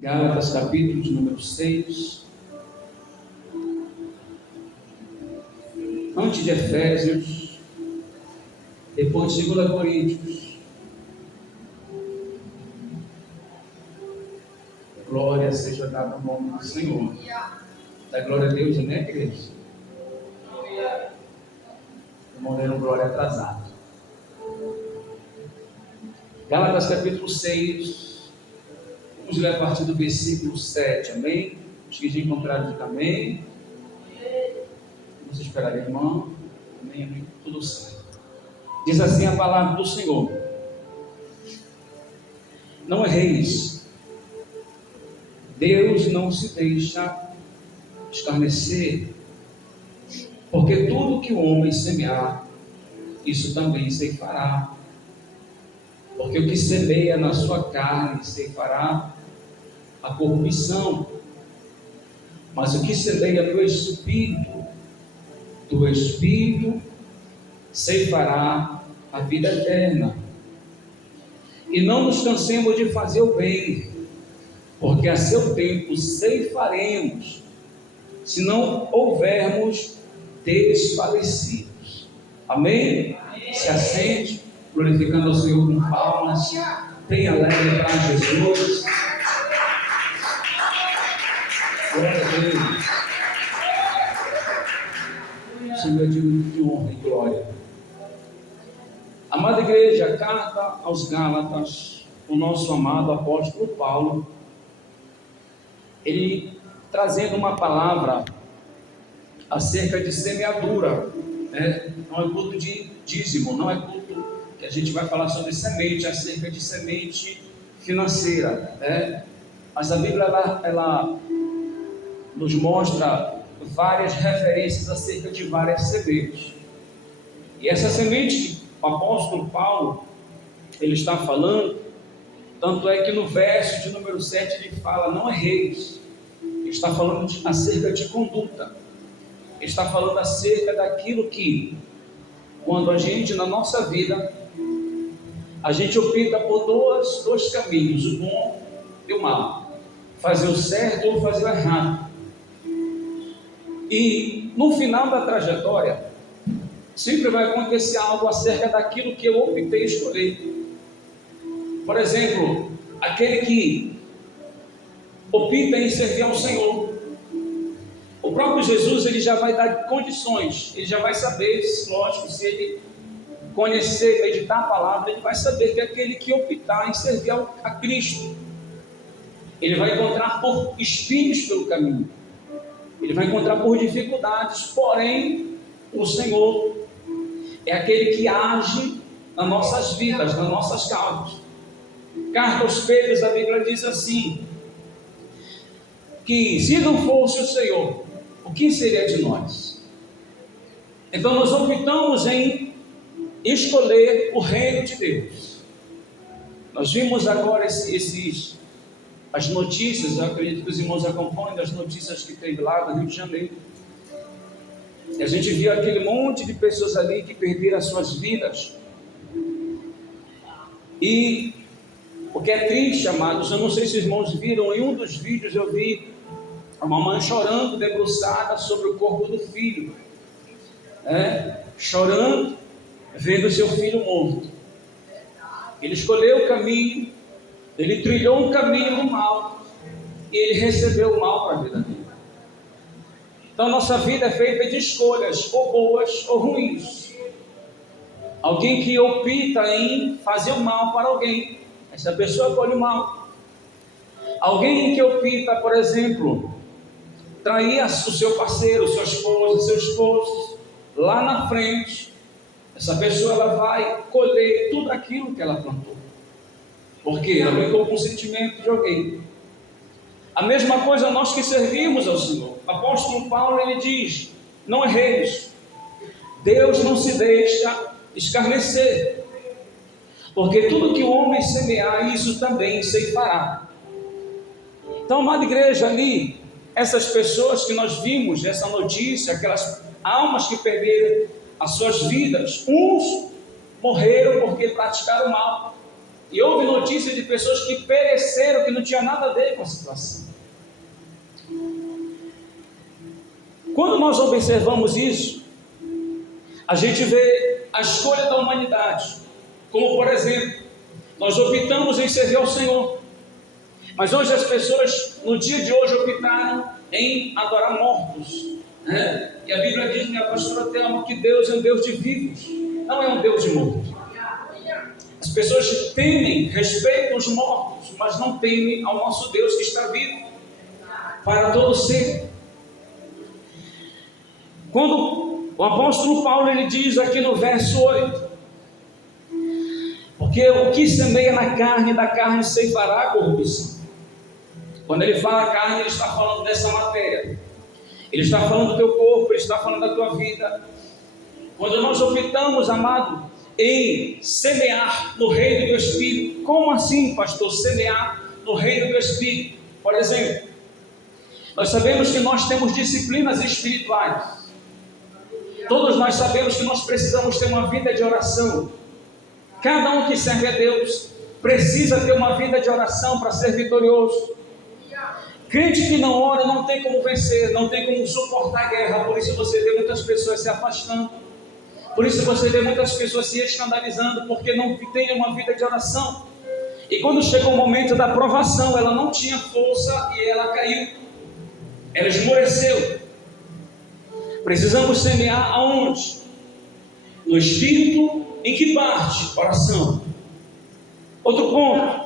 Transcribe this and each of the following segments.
Gálatas capítulo de número 6. Antes de Efésios, depois de 2 Coríntios. Glória seja dada ao nome do Senhor. Dá glória a Deus, né, igreja? Irmão, deram glória atrasado. Gálatas capítulo 6. Vamos ler a partir do versículo 7, amém? Os que já encontraram, diga amém. Vamos esperar, irmão. Amém, amém. Tudo certo. Diz assim a palavra do Senhor: não erreis. Deus não se deixa escarnecer, porque tudo que o homem semear, isso também ceifará. Porque o que semeia na sua carne ceifará a corrupção, mas o que semeia no Espírito, do Espírito ceifará a vida eterna. E não nos cansemos de fazer o bem, porque a seu tempo ceifaremos, se não houvermos desfalecidos. Amém? Se assente, glorificando ao Senhor com palmas, bem alegre para Jesus. Glória a Deus. Senhor é de honra e glória. Amada igreja, carta aos Gálatas, o nosso amado apóstolo Paulo, ele trazendo uma palavra acerca de semeadura, né? Não é culto de dízimo, não é culto que a gente vai falar sobre semente, acerca de semente financeira, né? Mas a Bíblia ela nos mostra várias referências acerca de várias sementes. E essa semente que o apóstolo Paulo ele está falando, tanto é que no verso de número 7 ele fala: não erreis. Ele está falando acerca de conduta. Ele está falando acerca daquilo que, quando a gente, na nossa vida, a gente opta por dois caminhos, o bom e o mal, fazer o certo ou fazer o errado. E no final da trajetória, sempre vai acontecer algo acerca daquilo que eu optei escolher. Por exemplo, aquele que opta em servir ao Senhor, o próprio Jesus ele já vai dar condições, ele já vai saber, lógico, se ele conhecer, meditar a palavra, ele vai saber que aquele que optar em servir a Cristo, ele vai encontrar por espinhos pelo caminho, ele vai encontrar por dificuldades, porém o Senhor é aquele que age nas nossas vidas, nas nossas causas. Carta aos Pedros, a Bíblia diz assim, que se não fosse o Senhor, o que seria de nós? Então nós optamos em escolher o reino de Deus. Nós vimos agora as notícias, eu acredito que os irmãos acompanham das notícias que teve lá no Rio de Janeiro. E a gente viu aquele monte de pessoas ali que perderam as suas vidas. E o que é triste, amados, eu não sei se os irmãos viram, em um dos vídeos eu vi uma mãe chorando, debruçada sobre o corpo do filho, chorando, vendo seu filho morto. Ele escolheu o caminho, ele trilhou um caminho do mal, e ele recebeu o mal para a vida dele. Então nossa vida é feita de escolhas, ou boas ou ruins. Alguém que opta em fazer o mal para alguém, essa pessoa colhe o mal. Alguém que opta, por exemplo, trair o seu parceiro, sua esposa, seu esposo, lá na frente, essa pessoa ela vai colher tudo aquilo que ela plantou, porque ela brincou com o sentimento de alguém. A mesma coisa nós que servimos ao Senhor. O apóstolo Paulo ele diz: não erreis. Deus não se deixa escarnecer, porque tudo que o homem semear, isso também ceifará. Então, amada igreja, ali, essas pessoas que nós vimos, essa notícia, aquelas almas que perderam as suas vidas, uns morreram porque praticaram mal, E houve notícia de pessoas que pereceram, que não tinha nada a ver com a situação. Quando nós observamos isso, a gente vê a escolha da humanidade. Como, por exemplo, nós optamos em servir ao Senhor. Mas hoje as pessoas, no dia de hoje, optaram em adorar mortos. Né? E a Bíblia diz, minha pastora Thelma, que Deus é um Deus de vivos, não é um Deus de mortos. As pessoas temem, respeitam os mortos, mas não temem ao nosso Deus que está vivo para todo ser. Quando o apóstolo Paulo ele diz aqui no verso 8, porque o que semeia na carne, da carne ceifará a corrupção. Quando ele fala carne, ele está falando dessa matéria. Ele está falando do teu corpo, ele está falando da tua vida. Quando nós optamos, amado, em semear no reino do Espírito. Como assim, pastor, semear no reino do Espírito? Por exemplo, nós sabemos que nós temos disciplinas espirituais. Todos nós sabemos que nós precisamos ter uma vida de oração. Cada um que serve a Deus precisa ter uma vida de oração para ser vitorioso. Crente que não ora não tem como vencer, não tem como suportar a guerra. Por isso você vê muitas pessoas se afastando. Por isso você vê muitas pessoas se escandalizando, porque não tem uma vida de oração. E quando chegou o momento da provação, ela não tinha força e ela caiu. Ela esmoreceu. Precisamos semear aonde? No Espírito, em que parte? Oração. Outro ponto.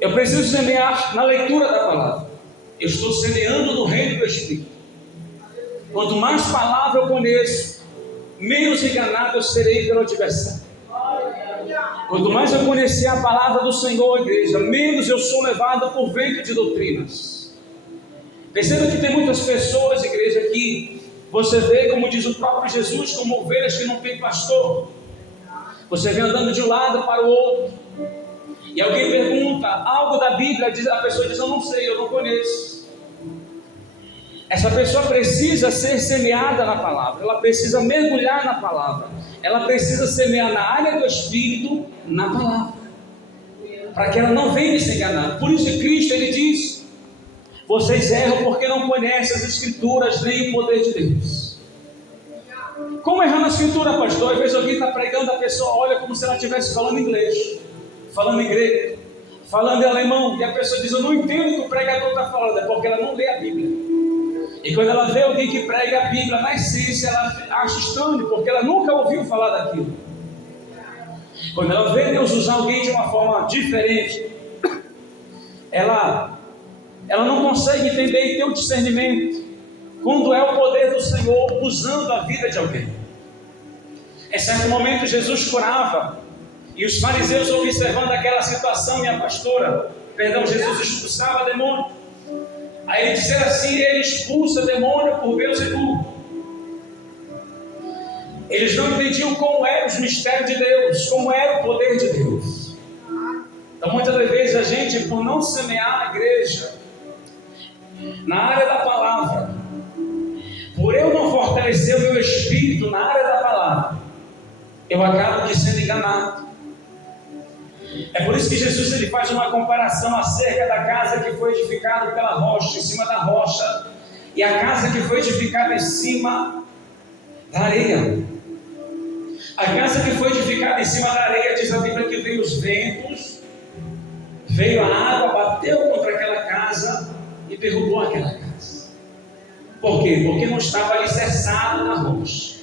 Eu preciso semear na leitura da palavra. Eu estou semeando no reino do Espírito. Quanto mais palavra eu conheço, menos enganado eu serei pelo adversário. Quanto mais eu conhecer a palavra do Senhor, igreja, menos eu sou levado por vento de doutrinas. Perceba que tem muitas pessoas, igreja, que você vê, como diz o próprio Jesus, como ovelhas que não tem pastor. Você vem andando de um lado para o outro, e alguém pergunta algo da Bíblia, a pessoa diz, eu não sei, eu não conheço. Essa pessoa precisa ser semeada na palavra, ela precisa mergulhar na palavra, ela precisa semear na área do Espírito, na palavra, para que ela não venha se enganar. Por isso Cristo, ele diz, vocês erram porque não conhecem as Escrituras, nem o poder de Deus. Como errar na Escritura, pastor? Às vezes alguém está pregando, a pessoa olha como se ela estivesse falando inglês, falando em grego, falando em alemão, e a pessoa diz, eu não entendo o que o pregador está falando, é porque ela não lê a Bíblia. E quando ela vê alguém que prega a Bíblia na essência, ela acha estranho, porque ela nunca ouviu falar daquilo. Quando ela vê Deus usar alguém de uma forma diferente, ela não consegue entender e ter o discernimento quando é o poder do Senhor usando a vida de alguém. Em certo momento Jesus curava, e os fariseus observando aquela situação, Jesus expulsava demônio. Aí ele disse assim, ele expulsa demônio por Beelzebul. Eles não entendiam como eram os mistérios de Deus, como era o poder de Deus. Então muitas das vezes a gente, por não semear a igreja na área da palavra, por eu não fortalecer o meu espírito na área da palavra, eu acabo de sendo enganado. É por isso que Jesus ele faz uma comparação acerca da casa que foi edificada pela rocha, em cima da rocha, e a casa que foi edificada em cima da areia. A casa que foi edificada em cima da areia, diz a Bíblia que veio os ventos, veio a água, bateu contra aquela casa e derrubou aquela casa. Por quê? Porque não estava alicerçado na rocha.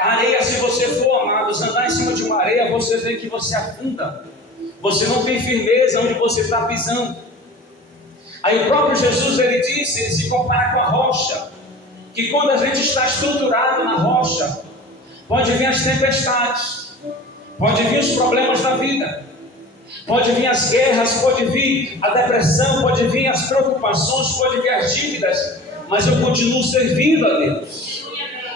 A areia, se você for, amados, andar em cima de uma areia, você vê que você afunda. Você não tem firmeza onde você está pisando. Aí o próprio Jesus, ele disse, ele se compara com a rocha, que quando a gente está estruturado na rocha, pode vir as tempestades, pode vir os problemas da vida, pode vir as guerras, pode vir a depressão, pode vir as preocupações, pode vir as dívidas, mas eu continuo servindo a Deus.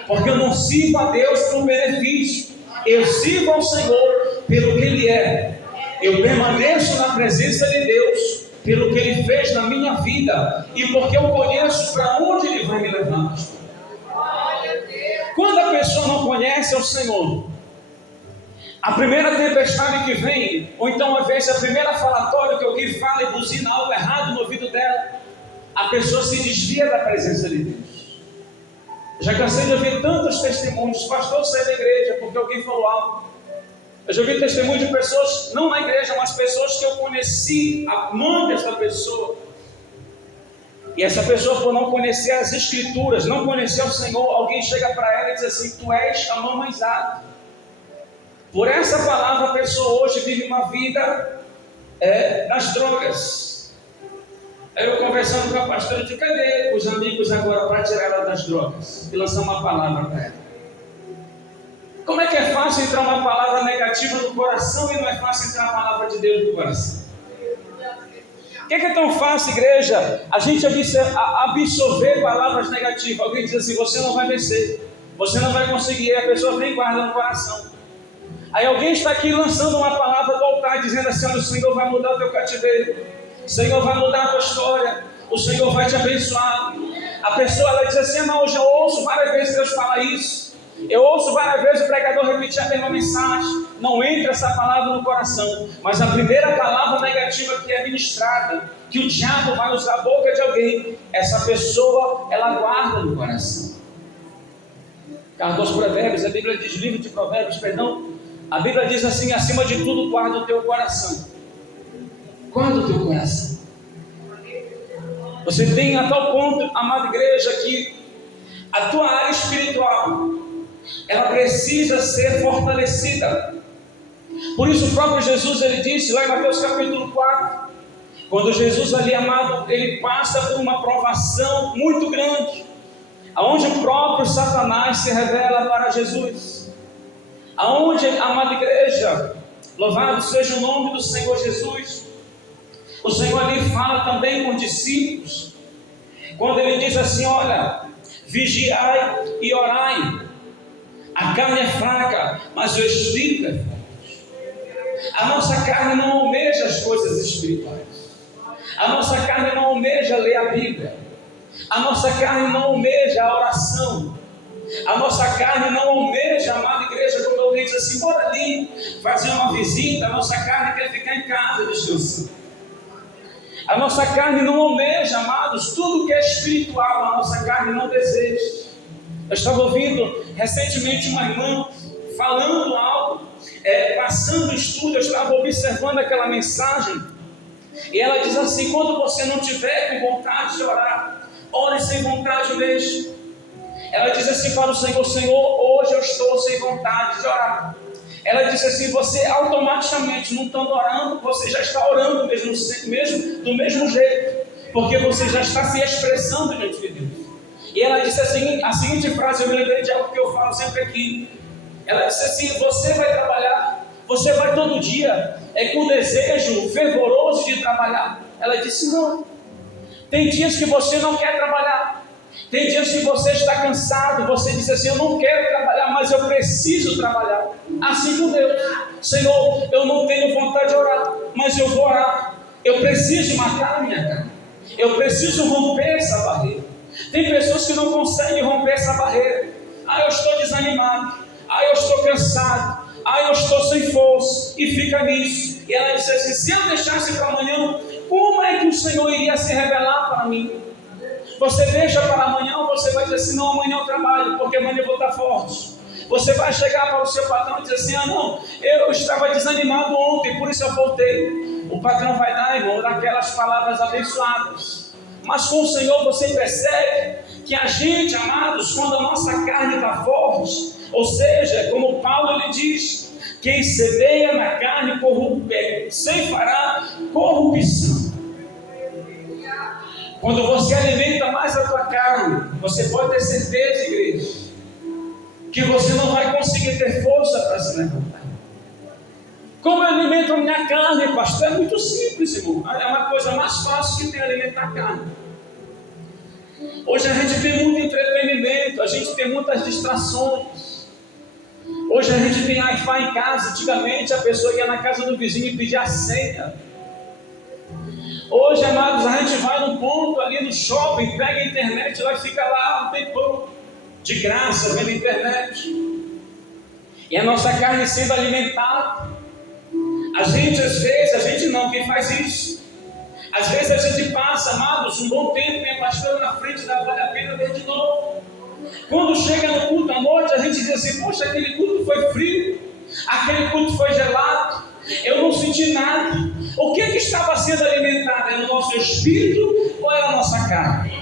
Porque eu não sirvo a Deus por benefício, eu sirvo ao Senhor pelo que Ele é. Eu permaneço na presença de Deus pelo que Ele fez na minha vida e porque eu conheço para onde Ele vai me levar. Quando a pessoa não conhece o Senhor, A primeira tempestade que vem, ou então às vezes a primeira falatória que alguém fala e buzina algo errado no ouvido dela, a pessoa se desvia da presença de Deus. Já cansei de ouvir tantos testemunhos, pastor saiu da igreja porque alguém falou algo. Eu já ouvi testemunho de pessoas, não na igreja, mas pessoas que eu conheci a mãe dessa pessoa. E essa pessoa, por não conhecer as escrituras, não conhecer o Senhor, alguém chega para ela e diz assim: tu és a mamãezada. Por essa palavra, a pessoa hoje vive uma vida das drogas. Aí eu conversando com a pastora, eu disse: cadê os amigos agora para tirar ela das drogas? E lançar uma palavra para ela. Como é que é fácil entrar uma palavra negativa no coração e não é fácil entrar a palavra de Deus no coração? Por que é tão fácil, igreja, a gente absorver palavras negativas? Alguém diz assim: você não vai vencer, você não vai conseguir. E a pessoa vem e guarda no coração. Aí alguém está aqui lançando uma palavra do altar, dizendo assim: o Senhor vai mudar o teu cativeiro, o Senhor vai mudar a tua história, o Senhor vai te abençoar. A pessoa ela diz assim: não, eu já ouço várias vezes Deus falar isso. Eu ouço várias vezes o pregador repetir a mesma mensagem. Não entra essa palavra no coração. Mas a primeira palavra negativa que é ministrada, que o diabo vai usar a boca de alguém, essa pessoa, ela guarda no coração. Carta aos Provérbios, a Bíblia diz, livro de Provérbios, perdão. A Bíblia diz assim: acima de tudo guarda o teu coração. Guarda o teu coração. Você tem a tal ponto, amada igreja, que a tua área espiritual, ela precisa ser fortalecida. Por isso o próprio Jesus, ele disse lá em Mateus capítulo 4, quando Jesus ali, amado, ele passa por uma provação muito grande, aonde o próprio Satanás se revela para Jesus, aonde, amada igreja, louvado seja o nome do Senhor Jesus, o Senhor ali fala também com os discípulos, quando ele diz assim: olha, vigiai e orai. A carne é fraca, mas o espírito é forte. A nossa carne não almeja as coisas espirituais. A nossa carne não almeja ler a Bíblia. A nossa carne não almeja a oração. A nossa carne não almeja, amada igreja, quando alguém diz assim: bora ali fazer uma visita. A nossa carne quer ficar em casa descansando. A nossa carne não almeja, amados, tudo que é espiritual, a nossa carne não deseja. Eu estava ouvindo recentemente uma irmã falando algo, passando o estudo, eu estava observando aquela mensagem, e ela diz assim: quando você não tiver com vontade de orar, ore sem vontade mesmo. Ela diz assim para o Senhor: Senhor, hoje eu estou sem vontade de orar. Ela disse assim: você automaticamente, não estando orando, você já está orando do mesmo jeito, porque você já está se expressando diante de Deus. E ela disse assim, a seguinte frase, eu me lembrei de algo que eu falo sempre aqui. Ela disse assim: você vai trabalhar, você vai todo dia com desejo fervoroso de trabalhar. Ela disse: não, tem dias que você não quer trabalhar, tem dias que você está cansado, você diz assim: eu não quero trabalhar, mas eu preciso trabalhar. Assim com Deus: Senhor, eu não tenho vontade de orar, mas eu vou orar. Eu preciso matar a minha carne, eu preciso romper essa barreira. Tem pessoas que não conseguem romper essa barreira. Eu estou desanimado, eu estou cansado, eu estou sem força, e fica nisso. E ela disse assim: se eu deixasse para amanhã, como é que o Senhor iria se revelar para mim? Você deixa para amanhã, você vai dizer assim: não, amanhã eu trabalho, porque amanhã eu vou estar forte. Você vai chegar para o seu patrão e dizer assim: não, eu estava desanimado ontem, por isso eu voltei. O patrão vai dar, irmão, daquelas palavras abençoadas. Mas com o Senhor você percebe que a gente, amados, quando a nossa carne está forte, ou seja, como Paulo ele diz, quem semeia na carne ceifará corrupção. Quando você alimenta mais a tua carne, você pode ter certeza, igreja, que você não vai conseguir ter força para se levantar. Como eu alimento a minha carne, pastor? É muito simples, irmão. É uma coisa mais fácil que tem alimentar a carne. Hoje a gente tem muito entretenimento, a gente tem muitas distrações. Hoje a gente tem Wi-Fi em casa. Antigamente a pessoa ia na casa do vizinho e pedia a senha. Hoje, amados, a gente vai num ponto ali no shopping, pega a internet lá e fica lá um tempão de graça vendo a internet. E a nossa carne sendo alimentada. A gente às vezes, a gente não, quem faz isso? Às vezes a gente passa, amados, um bom tempo, minha pastora na frente da vale a pena ver de novo. Quando chega no culto à noite, a gente diz assim, poxa, aquele culto foi frio, aquele culto foi gelado, eu não senti nada. O que estava sendo alimentado? Era o nosso espírito ou era a nossa carne?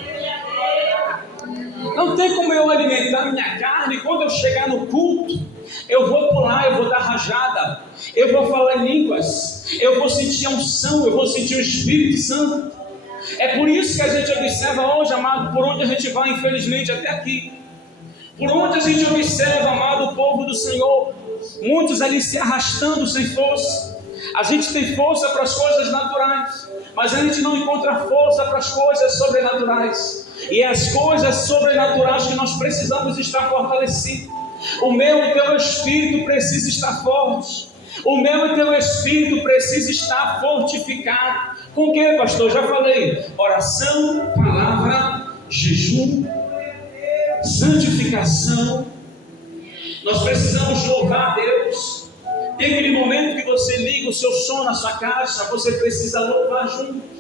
Não tem como eu alimentar minha carne. Quando eu chegar no culto, eu vou pular, eu vou dar rajada, eu vou falar em línguas, eu vou sentir a unção, eu vou sentir o Espírito Santo. É por isso que a gente observa hoje, amado, por onde a gente vai, infelizmente, até aqui. Por onde a gente observa, amado, o povo do Senhor, muitos ali se arrastando sem força. A gente tem força para as coisas naturais, mas a gente não encontra força para as coisas sobrenaturais. E é as coisas sobrenaturais que nós precisamos estar fortalecidos. O meu e teu espírito precisa estar forte. O meu e teu espírito precisa estar fortificado. Com o que, pastor? Já falei. Oração, palavra, jejum, santificação. Nós precisamos louvar a Deus. Tem aquele momento que você liga o seu som na sua caixa, você precisa louvar junto.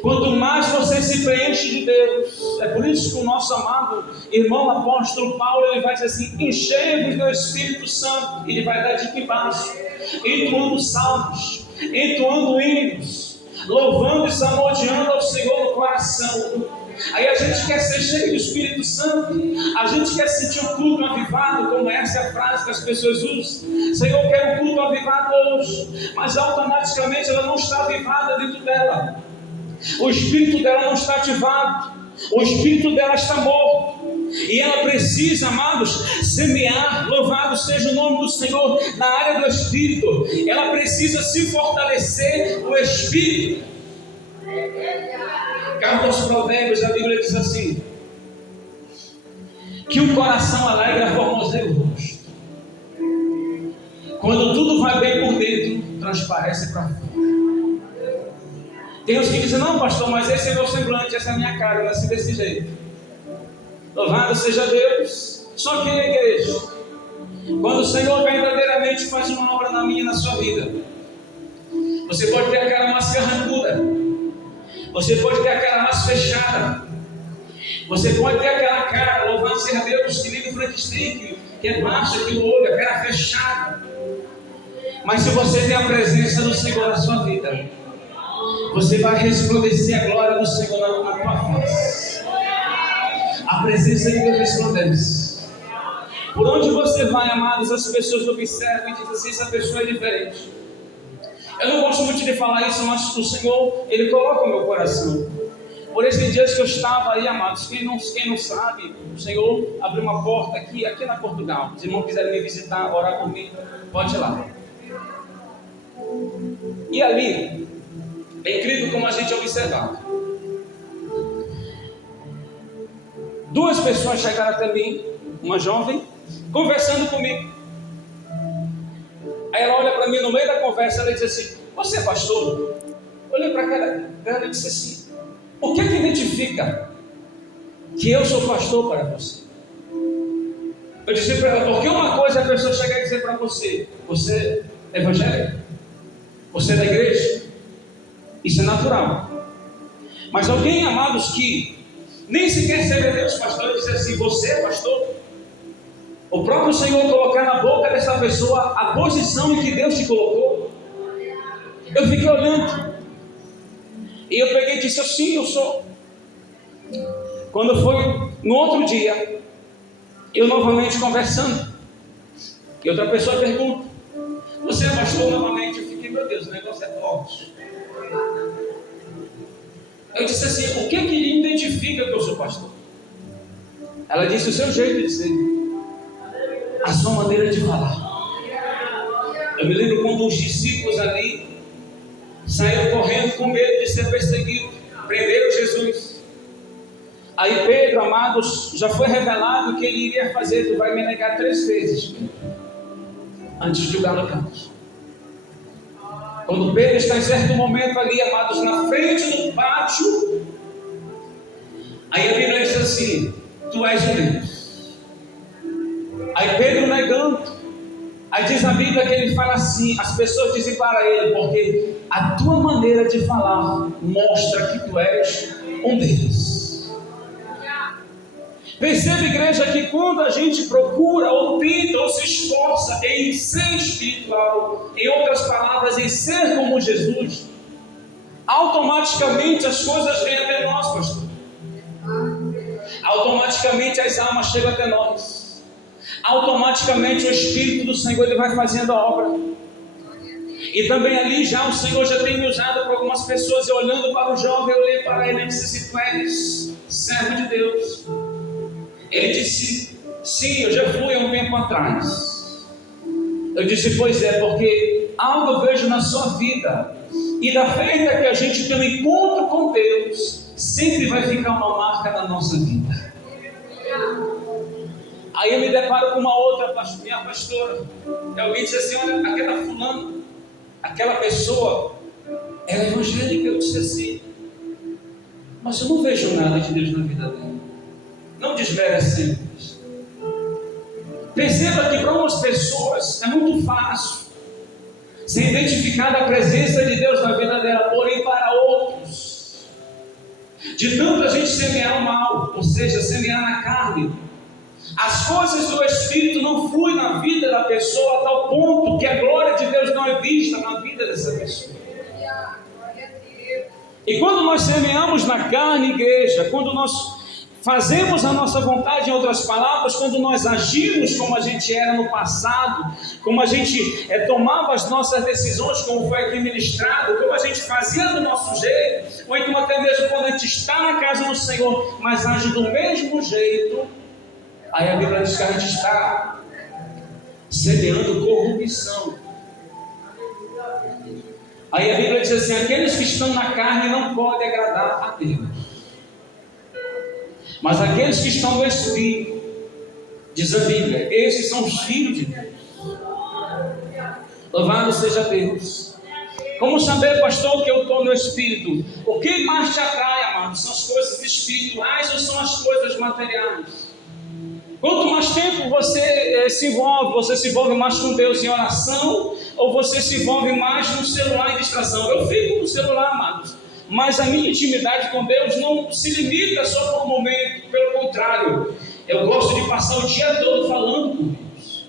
Quanto mais você se preenche de Deus, é por isso que o nosso amado irmão apóstolo Paulo, ele vai dizer assim, enchei-vos do Espírito Santo. Ele vai dar de embaixo, entoando salmos, entoando hinos, louvando e salmodiando ao Senhor no coração. Aí a gente quer ser cheio do Espírito Santo, a gente quer sentir o culto avivado, como essa é a frase que as pessoas usam. Senhor, eu quero o culto avivado hoje, mas automaticamente ela não está avivada dentro dela. O espírito dela não está ativado, o espírito dela está morto, e ela precisa, amados, semear. Louvado seja o nome do Senhor na área do espírito. Ela precisa se fortalecer o espírito. Carta aos Provérbios, a Bíblia diz assim, que o coração alegra formoseia o rosto. Quando tudo vai bem por dentro, transparece para fora. Tem uns que dizem, não pastor, mas esse é meu semblante, essa é a minha cara, eu nasci desse jeito. Louvado seja Deus. Só que na igreja, quando o Senhor verdadeiramente faz uma obra na minha e na sua vida, você pode ter a cara mais carrancuda, você pode ter a cara mais fechada, você pode ter aquela cara, louvado seja Deus, que liga o Frankenstein, que é baixo aqui no olho, a cara fechada. Mas se você tem a presença do Senhor na sua vida, você vai resplandecer a glória do Senhor na tua face. A presença de Deus resplandece. Por onde você vai, amados, as pessoas observam e dizem assim, essa pessoa é diferente. Eu não gosto muito de falar isso, mas o Senhor, Ele coloca o meu coração. Por esses dias que eu estava aí, amados, quem não sabe, o Senhor abriu uma porta aqui na Portugal. Os irmãos quiserem me visitar, orar por mim, pode ir lá. E ali, é incrível como a gente observava. Duas pessoas chegaram até mim, uma jovem, conversando comigo. Aí ela olha para mim no meio da conversa, ela diz assim, você é pastor? Eu olhei para a cara dela e disse assim, o que identifica que eu sou pastor para você? Eu disse para ela, porque uma coisa a pessoa chegar e dizer para você, você é evangélico? Você é da igreja? Isso é natural. Mas alguém, amados, que nem sequer serve a Deus, pastor, e dizer assim, você é pastor? O próprio Senhor colocar na boca dessa pessoa a posição em que Deus te colocou. Eu fiquei olhando. E eu peguei e disse assim, eu sou. Quando foi no outro dia, eu novamente conversando, e outra pessoa pergunta, você é pastor novamente? Eu fiquei, meu Deus, o negócio é forte. Eu disse assim, o que lhe identifica que eu sou pastor? Ela disse, o seu jeito de ser, a sua maneira de falar. Eu me lembro quando os discípulos ali saíram correndo com medo de ser perseguidos, prenderam Jesus. Aí Pedro, amados, já foi revelado que ele iria fazer, tu vai me negar 3 vezes, antes de o galo cantar. Quando Pedro está em certo momento ali, amados, na frente do pátio, aí a Bíblia diz assim, tu és o Deus. Aí Pedro negando, Diz a Bíblia que ele fala assim, as pessoas dizem para ele, porque a tua maneira de falar mostra que tu és um deles. Percebe, igreja, que quando a gente procura, ou tenta, ou se esforça em ser espiritual, em outras palavras, em ser como Jesus, automaticamente as coisas vêm até nós, pastor. Automaticamente as almas chegam até nós. Automaticamente o Espírito do Senhor ele vai fazendo a obra. E também ali já o Senhor já tem me usado para algumas pessoas. Eu olhando para o jovem, eu olhei para ele e disse: tu és servo de Deus. Ele disse: sim, eu já fui há um tempo atrás. Eu disse: pois é, porque algo eu vejo na sua vida, e da feita que a gente tem um encontro com Deus, sempre vai ficar uma marca na nossa vida. Aí eu me deparo com uma outra, minha pastora, e alguém disse assim: olha, aquela fulana, aquela pessoa, ela é evangélica. Eu disse assim: mas eu não vejo nada de Deus na vida dela. Não desmerecendo isso. Perceba que para umas pessoas é muito fácil ser identificada a presença de Deus na vida dela, porém para outros, de tanto a gente semear o mal, ou seja, semear na carne, as coisas do Espírito não fluem na vida da pessoa a tal ponto que a glória de Deus não é vista na vida dessa pessoa. E quando nós semeamos na carne, igreja, quando nós fazemos a nossa vontade, em outras palavras, quando nós agimos como a gente era no passado, como a gente tomava as nossas decisões, como foi aqui ministrado, como a gente fazia do nosso jeito, ou então até mesmo quando a gente está na casa do Senhor, mas age do mesmo jeito, aí a Bíblia diz que a gente está semeando corrupção. Aí a Bíblia diz assim: aqueles que estão na carne não podem agradar a Deus, mas aqueles que estão no Espírito, diz a Bíblia, esses são os filhos de Deus. Louvado seja Deus. Como saber, pastor, que eu estou no Espírito? O que mais te atrai, amado? São as coisas espirituais ou são as coisas materiais? Quanto mais tempo você se envolve mais com Deus em oração, ou você se envolve mais no celular em distração? Eu fico no celular, amados, mas a minha intimidade com Deus não se limita só por um momento, pelo contrário, eu gosto de passar o dia todo falando com Deus.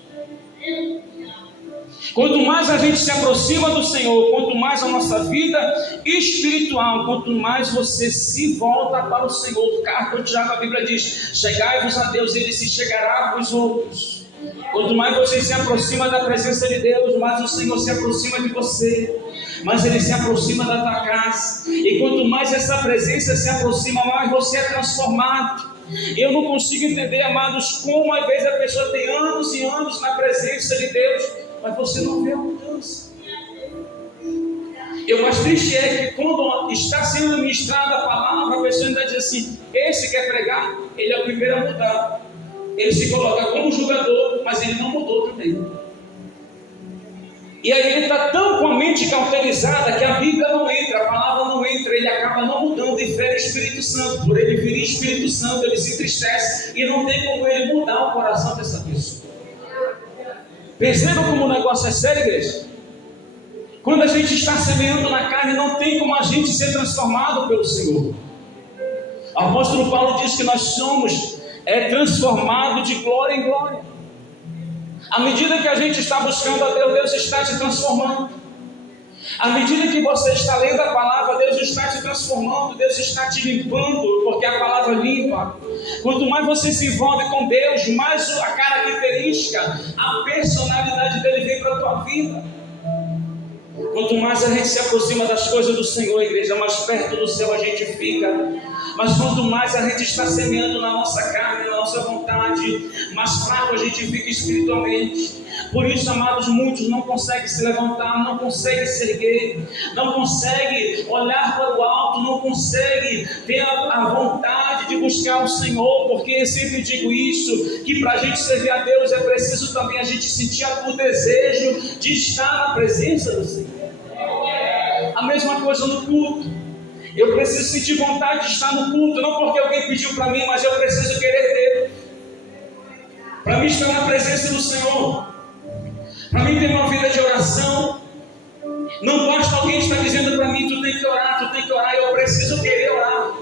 Quanto mais a gente se aproxima do Senhor, quanto mais a nossa vida espiritual, quanto mais você se volta para o Senhor. Carta de Tiago, a Bíblia diz: chegai-vos a Deus, Ele se chegará a vós outros. Quanto mais você se aproxima da presença de Deus, mais o Senhor se aproxima de você, mais Ele se aproxima da tua casa. E quanto mais essa presença se aproxima, mais você é transformado. Eu não consigo entender, amados, como às vezes a pessoa tem anos e anos na presença de Deus, mas você não vê a mudança. E o mais triste é que quando está sendo ministrada a palavra, a pessoa ainda diz assim: esse quer pregar, ele é o primeiro a mudar. Ele se coloca como julgador, mas ele não mudou também. E aí ele está tão com a mente cauterizada que a Bíblia não entra, a palavra não entra, ele acaba não mudando e fere o Espírito Santo. Por ele vir Espírito Santo, ele se entristece e não tem como ele mudar o coração dessa pessoa. Perceba como o negócio é sério, igreja. Quando a gente está semeando na carne, não tem como a gente ser transformado pelo Senhor. O apóstolo Paulo diz que nós somos transformados de glória em glória. À medida que a gente está buscando a Deus, Deus está te transformando. À medida que você está lendo a palavra, Deus está te transformando, Deus está te limpando, porque a palavra limpa. Quanto mais você se envolve com Deus, mais a característica, a personalidade dele vem para a tua vida. Quanto mais a gente se aproxima das coisas do Senhor, igreja, mais perto do céu a gente fica. Mas quanto mais a gente está semeando na nossa carne, na nossa vontade, mais fraco a gente fica espiritualmente. Por isso, amados, muitos não conseguem se levantar, não conseguem se erguer, não conseguem olhar para o alto, não conseguem ter a vontade de buscar o Senhor, porque eu sempre digo isso, que para a gente servir a Deus é preciso também a gente sentir o desejo de estar na presença do Senhor. A mesma coisa no culto. Eu preciso sentir vontade de estar no culto, não porque alguém pediu para mim, mas eu preciso querer Deus. Para mim estar na presença do Senhor. Para mim ter uma vida de oração, não basta alguém estar dizendo para mim, tu tem que orar, eu preciso querer orar.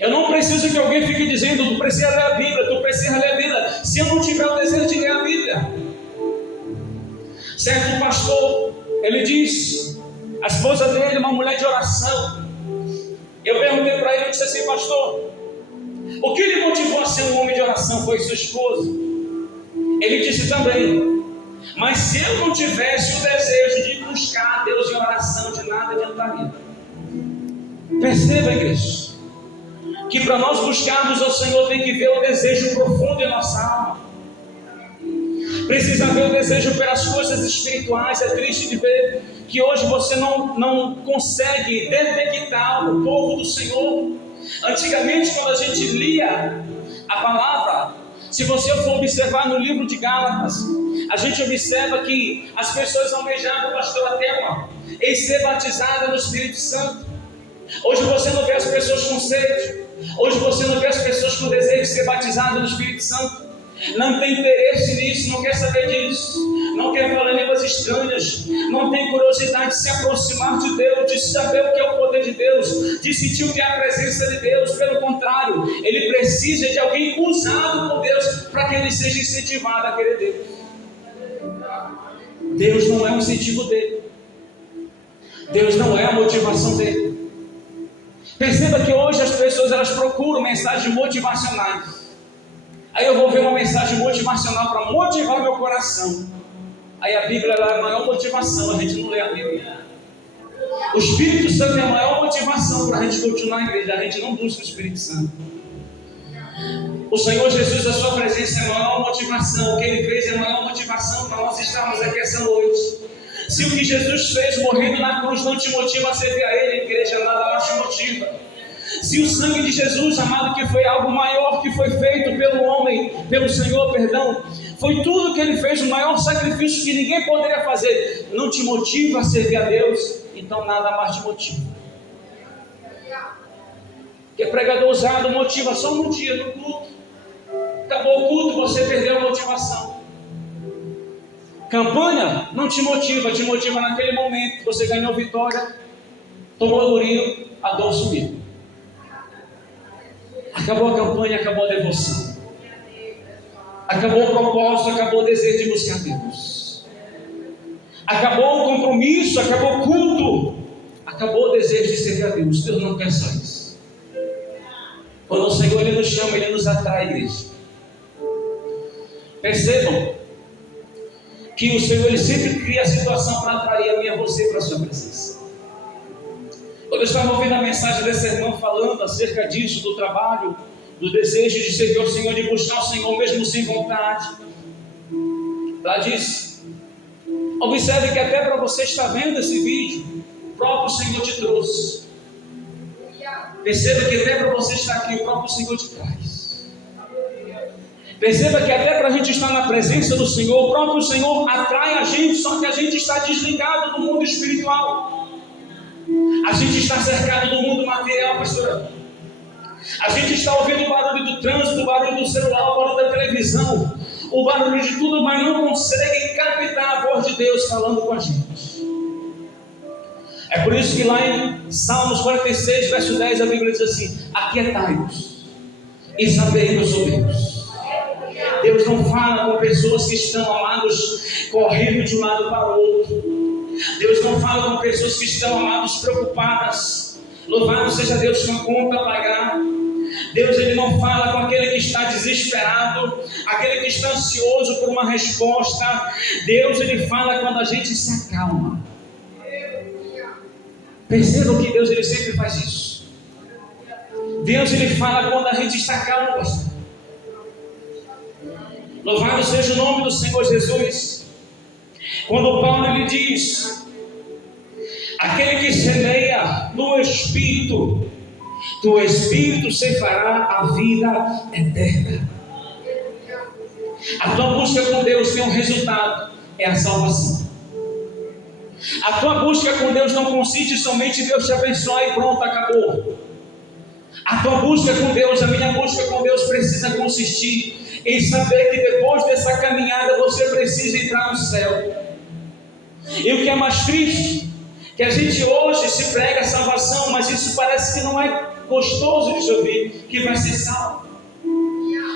Eu não preciso que alguém fique dizendo, tu precisa ler a Bíblia, se eu não tiver o desejo de ler a Bíblia. Certo pastor, ele diz, a esposa dele, uma mulher de oração. Eu perguntei para ele, eu disse assim, pastor, o que lhe motivou a ser um homem de oração? Foi sua esposa? Ele disse também, mas se eu não tivesse o desejo de buscar a Deus em oração, de nada adiantaria. Perceba, igreja, que para nós buscarmos ao Senhor tem que ver o desejo profundo em nossa alma. Precisa ver o desejo pelas coisas espirituais. É triste de ver que hoje você não consegue detectar o povo do Senhor. Antigamente, quando a gente lia a palavra, se você for observar no livro de Gálatas, a gente observa que as pessoas almejavam, pastor Thelma, em ser batizada no Espírito Santo. Hoje você não vê as pessoas com sede. Hoje você não vê as pessoas com desejo de ser batizadas no Espírito Santo. Não tem interesse nisso, não quer saber disso, não quer falar línguas estranhas, não tem curiosidade de se aproximar de Deus, de saber o que é o poder de Deus, de sentir o que é a presença de Deus. Pelo contrário, ele precisa de alguém usado por Deus para que ele seja incentivado a querer Deus. Deus não é o incentivo dele, Deus não é a motivação dele. Perceba que hoje as pessoas elas procuram mensagens motivacionais. Aí eu vou ver uma mensagem motivacional para motivar meu coração. Aí a Bíblia é a maior motivação, a gente não lê a Bíblia. O Espírito Santo é a maior motivação para a gente continuar na igreja, a gente não busca o Espírito Santo. O Senhor Jesus, a sua presença é a maior motivação, o que Ele fez é a maior motivação para nós estarmos aqui essa noite. Se o que Jesus fez morrendo na cruz não te motiva a servir a Ele, igreja, nada mais te motiva. Se o sangue de Jesus, amado, que foi algo maior que foi feito pelo homem, pelo Senhor, perdão, foi tudo que Ele fez, o maior sacrifício que ninguém poderia fazer, não te motiva a servir a Deus, então nada mais te motiva. Porque pregador usado motiva só um dia no culto, acabou o culto, você perdeu a motivação. Campanha não te motiva naquele momento, você ganhou vitória, tomou durinho, a dor sumiu. Acabou a campanha, acabou a devoção. Acabou o propósito, acabou o desejo de buscar Deus. Acabou o compromisso, acabou o culto. Acabou o desejo de servir a Deus. Deus não quer só isso. Quando o Senhor Ele nos chama, Ele nos atrai, igreja. Percebam que o Senhor Ele sempre cria a situação para atrair a mim e a você para a sua presença. Quando eu estava ouvindo a mensagem dessa irmã falando acerca disso, do trabalho, do desejo de servir ao Senhor, de buscar o Senhor mesmo sem vontade, ela disse, observe que até para você estar vendo esse vídeo, o próprio Senhor te trouxe. Perceba que até para você estar aqui, o próprio Senhor te traz. Perceba que até para a gente estar na presença do Senhor, o próprio Senhor atrai a gente, só que a gente está desligado do mundo espiritual. A gente está cercado do mundo material, pastor. A gente está ouvindo o barulho do trânsito, o barulho do celular, o barulho da televisão, o barulho de tudo, mas não consegue captar a voz de Deus falando com a gente. É por isso que lá em Salmos 46, verso 10, a Bíblia diz assim: aquietai-vos e sabei que eu sou Deus. Deus não fala com pessoas que estão, amados, correndo de um lado para o outro. Deus não fala com pessoas que estão, amados, preocupadas. Louvado seja Deus com a conta a pagar. Deus Ele não fala com aquele que está desesperado, aquele que está ansioso por uma resposta. Deus Ele fala quando a gente se acalma. Percebam que Deus Ele sempre faz isso. Deus Ele fala quando a gente está calmo, pastor. Louvado seja o nome do Senhor Jesus. Quando Paulo ele diz: aquele que semeia no Espírito, do Espírito ceifará a vida eterna. A tua busca com Deus tem um resultado, é a salvação. A tua busca com Deus não consiste somente em Deus te abençoar e pronto, acabou. A tua busca com Deus, a minha busca com Deus precisa consistir em saber que depois dessa caminhada você precisa entrar no céu. E o que é mais triste, que a gente hoje se prega a salvação, mas isso parece que não é gostoso de se ouvir, que vai ser salvo.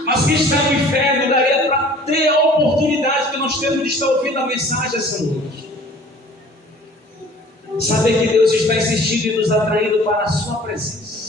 Mas quem está no inferno daria para ter a oportunidade que nós temos de estar ouvindo a mensagem essa noite. Saber que Deus está insistindo e nos atraindo para a sua presença.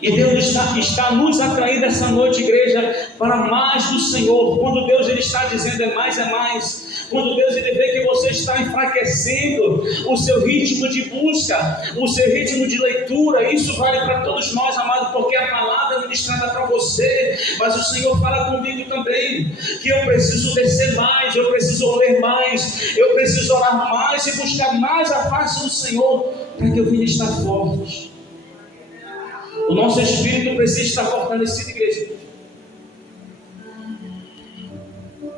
E Deus está nos atraindo essa noite, igreja, para mais do Senhor. Quando Deus ele está dizendo é mais, quando Deus ele vê que você está enfraquecendo o seu ritmo de busca, o seu ritmo de leitura, isso vale para todos nós, amado, porque a palavra é ministrada para você, mas o Senhor fala comigo também, que eu preciso descer mais, eu preciso ler mais, eu preciso orar mais e buscar mais a face do Senhor, para que eu venha estar forte. O nosso espírito precisa estar fortalecido, igreja.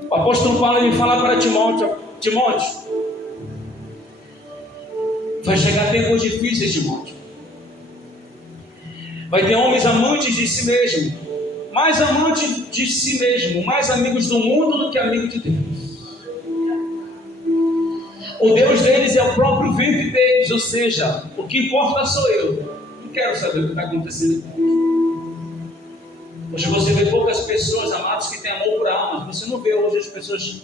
O apóstolo Paulo ele fala para Timóteo: vai chegar tempos difíceis, Timóteo. Vai ter homens amantes de si mesmo, mais amantes de si mesmo, mais amigos do mundo do que amigos de Deus. O Deus deles é o próprio ventre deles, ou seja, o que importa sou eu. Não quero saber o que está acontecendo. Hoje você vê poucas pessoas, amados, que têm amor por almas. Você não vê hoje as pessoas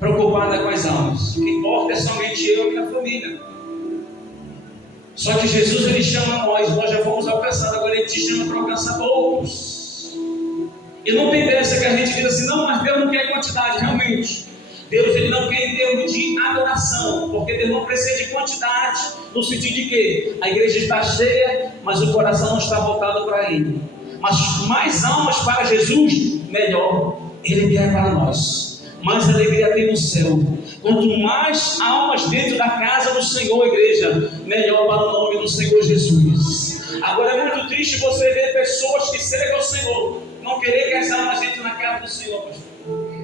preocupadas com as almas. O que importa é somente eu e minha família. Só que Jesus ele chama nós já fomos alcançados, agora ele te chama para alcançar outros. E não tem dessa que a gente diz assim, não, mas Deus não quer quantidade, realmente. Deus ele não quer em termos de adoração, porque Deus não precisa de quantidade, no sentido de que a igreja está cheia, mas o coração não está voltado para Ele. Mas mais almas para Jesus, melhor Ele quer para nós. Mais alegria tem no céu. Quanto mais almas dentro da casa do Senhor, igreja, melhor para o nome do Senhor Jesus. Agora é muito triste você ver pessoas que servem ao Senhor não querer que as almas entrem na casa do Senhor, pastor.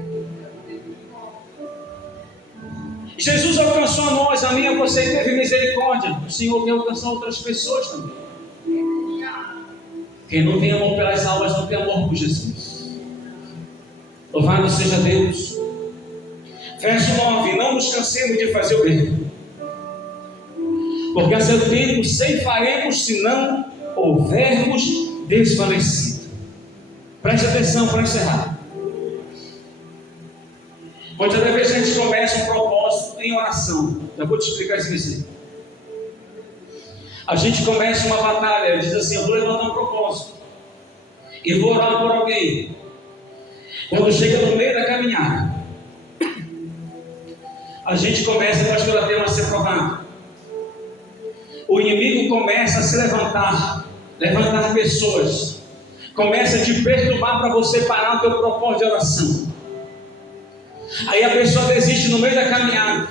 Jesus alcançou a nós, a mim, a você, e teve misericórdia. O Senhor quer alcançar outras pessoas também. Quem não tem amor pelas almas não tem amor por Jesus. Louvado seja Deus. Verso 9: não nos cansemos de fazer o bem, porque a seu tempo ceifaremos se não houvermos desfalecido. Preste atenção para encerrar. Quantas vezes a gente começa um propósito em oração? Já vou te explicar isso aqui. A gente começa uma batalha, diz assim, eu vou levantar um propósito e vou orar por alguém. Quando chega no meio da caminhada, a gente começa, pastor, a ter uma ser provado. O inimigo começa a se levantar pessoas, começa a te perturbar para você parar o teu propósito de oração. Aí a pessoa desiste no meio da caminhada.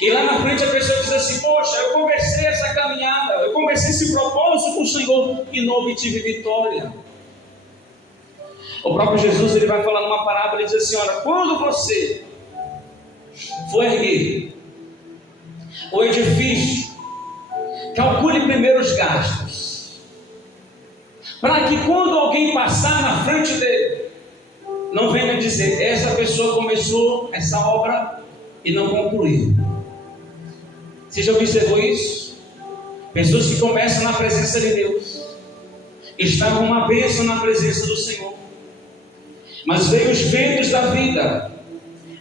E lá na frente a pessoa diz assim, poxa, eu comecei essa caminhada, eu comecei esse propósito com o Senhor e não obtive vitória. O próprio Jesus ele vai falar numa parábola e diz assim, olha, quando você for erguer o edifício, calcule primeiro os gastos, para que quando alguém passar na frente dele, não venha dizer, essa pessoa começou essa obra e não concluiu. Você já observou isso? Pessoas que começam na presença de Deus, estão com uma bênção na presença do Senhor, mas veio os ventos da vida,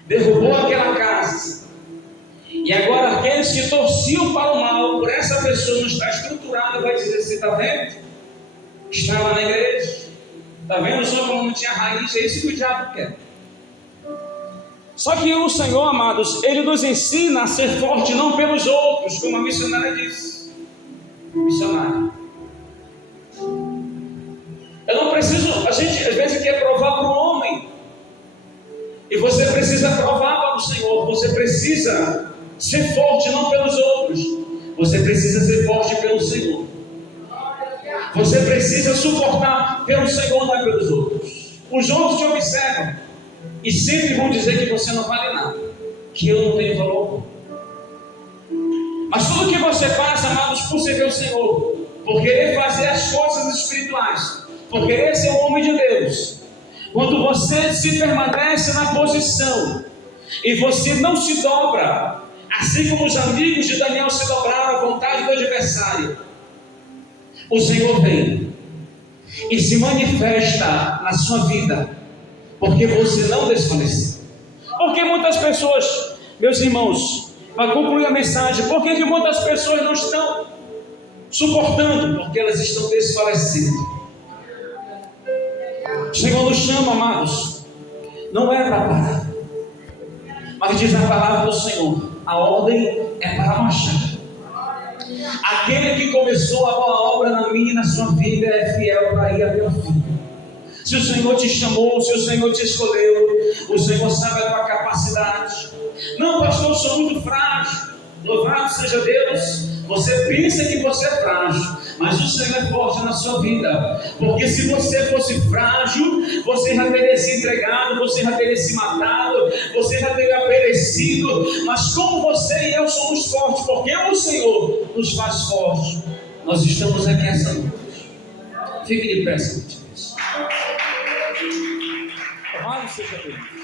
derrubou aquela casa, e agora aqueles que torciam para o mal, por essa pessoa não estar estruturada, vai dizer assim, está vendo? Estava na igreja, está vendo só como não tinha raiz? É isso que o diabo quer. Só que o Senhor, amados, Ele nos ensina a ser forte não pelos outros, como a missionária disse. Missionária. Eu não preciso, a gente às vezes quer provar para o homem, e você precisa provar para o Senhor. Você precisa ser forte não pelos outros, você precisa ser forte pelo Senhor. Você precisa suportar pelo Senhor, não é pelos outros. Os outros te observam e sempre vão dizer que você não vale nada, que eu não tenho valor. Mas tudo que você passa, amados, por servir o Senhor, por querer fazer as coisas espirituais, porque esse é o homem de Deus. Quando você se permanece na posição e você não se dobra, assim como os amigos de Daniel se dobraram à vontade do adversário, o Senhor vem e se manifesta na sua vida, porque você não desfaleceu. Porque muitas pessoas, meus irmãos, para concluir a mensagem, por que muitas pessoas não estão suportando? Porque elas estão desfalecendo. O Senhor nos chama, amados, não é para parar, mas diz a palavra do Senhor, a ordem é para marchar. Aquele que começou a boa obra na minha e na sua vida é fiel para ir até o fim. Se o Senhor te chamou, se o Senhor te escolheu, o Senhor sabe a tua capacidade. Não, pastor, eu sou muito frágil. Louvado seja Deus. Você pensa que você é frágil, mas o Senhor é forte na sua vida. Porque se você fosse frágil, você já teria se entregado, você já teria se matado, você já teria perecido. Mas como você e eu somos fortes, porque o Senhor nos faz fortes, nós estamos aqui essa noite. Fique de pé, Senhor. Louvado seja Deus.